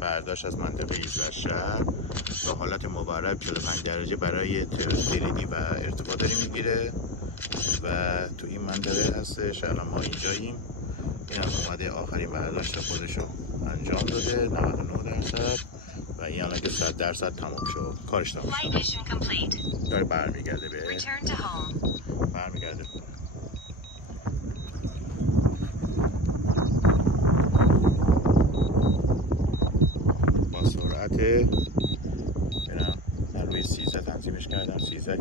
برداشت از منطقه 18 شهر با حالت مبرب 45 درجه برای تریدی و ارتفاع داره میگیره و تو این منطقه هستش. الان ما اینجاییم. این هم اومده آخرین برداشت خودشو انجام داده 99% و این الان که 100% تمام شد، کارش تمام شد، داره برمیگرده برمیگرده با سرعت من روی 13 تنظیمش کردم، 13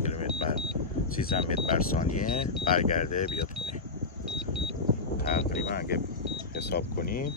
متر بر ثانیه برگرده بیاد خونه. تقریبا اگه حساب کنیم